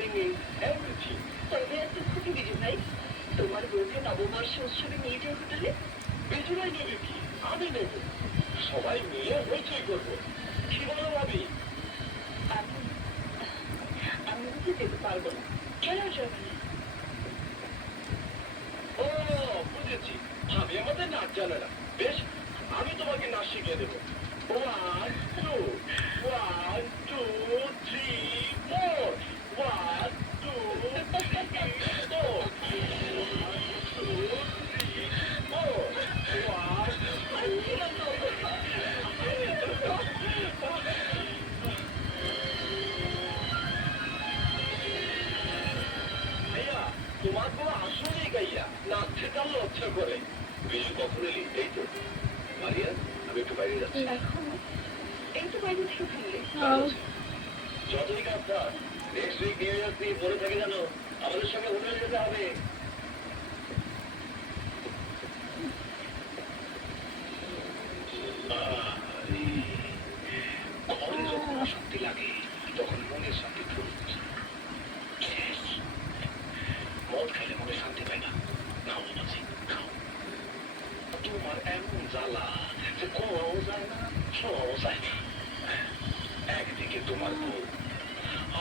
singing, everything. তবে এত খুবই বিজু ভাই তোমার বউকে নববর্ষ উৎসবে নিয়ে যাও হোটেলে বিজুরাই নেবে কি? আমি নেব। সবাই মিলে হইচই করবো। কি বলো ভাবি? আমি আমি বুঝে যেতে পারবো না কেন যাবে না ও বুঝেছি, ভাবি আমাদের নাচ জানে না। বেশ, আমি তোমাকে নাচ শিখিয়ে দেবো। 1 2 1 2 3 4 1 2 3 4 ভাইয়া, তোমার কোনো আসলেই গাইয়া নাচতে তার লজ্জা করে। বিজু কখন এলি? এই তো। মারিয়া, আমি একটু বাইরে যাচ্ছি। এখন এই তো বাইরে থেকে ফিরলে যতই কাজ থাক, নেক্সট উইক নিউ ইয়ার্স দিয়ে মনে থাকে জানো, আমাদের সঙ্গে হোটেলে যেতে হবে। ঘরে যখন অশান্তি লাগে তখন মনে শান্তি খুঁজে। মদ খাইলে মনে শান্তি পায় না। খাও বাবাজি, খাও। তোমার এমন জ্বালা যে কোয়াও যায় না, ছোঁয়াও যায় না। একদিকে তোমার বউ,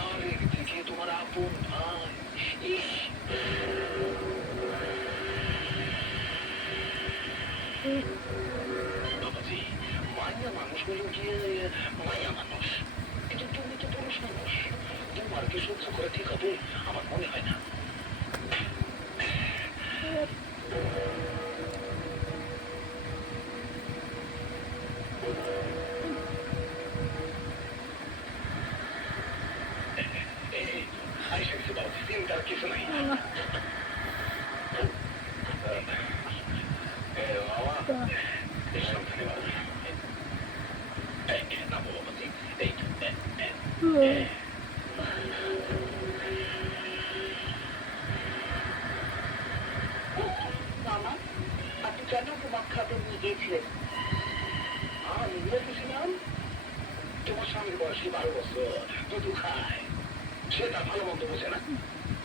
আর একদিকে তোমার আপন ভাই। ইস! বাবাজি, মাইয়া মানুষ হলো গিয়ে মাইয়া মানুষ, কিন্তু তুমি তো পুরুষ মানুষ। তোমার কি সহ্য করে ঠিক হবে? আমার মনে হয় না। চিন্তার কিছু নাই। সাবধানে বাবা। না বাবাজি, এই মামা আপনি কেন ওকে মদ খাতে নিয়ে গিয়েছিলেন আমি নিয়ে গেছিলাম। তোমার স্বামীর বয়স 12 বছর, দুধু খায়, সে তার ভালো মন্দ বোঝে না।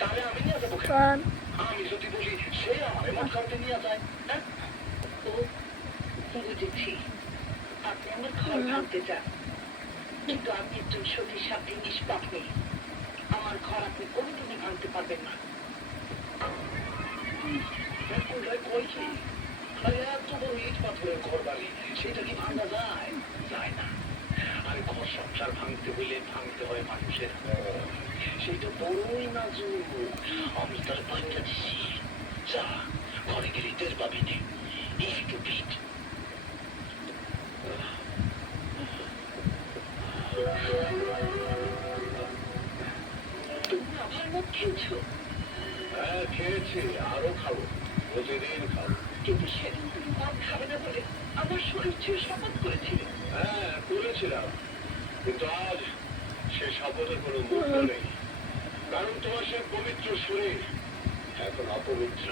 তাহলে আমি নিয়ে যাবো কেন? আমি যদি বলি সে আমার মদ খাওয়াতে নিয়ে যায়, হ্যাঁ? ও বুঝেছি আপনি আমার ঘর ভাঙতে চান কিন্তু আমি একজন সতী সাথে নিষ্পাপ নেই আমার ঘর আপনি কোনোদিনই ভাঙতে পারবেন না কই কি? আরে এত বড় ইট পাথরের ঘর বাড়ি, সেটা কি ভাঙা যায়? যায় না। আরে ঘর সংসার ভাঙতে হইলে ভাঙতে হয় মানুষের মন। সেইটা বড়ই নাজুক। আমি তার ভাঙা দিছি। যা, ঘরে গেলে টের পাবি নে। একটু পিঠ। তুমি আমার মত খেয়েছো হ্যাঁ খেয়েছি, আরো খাবো, প্রতিদিন খাবো। কিন্তু সেদিন তুমি মদ খাবে না বলে আমার শরীর ছুঁয়ে শপথ করেছিলে হ্যাঁ করেছিলাম, কিন্তু আজ সে শপথের কোনো মূল্য নেই। কারণ তোমার সে পবিত্র শরীর এখন অপবিত্র।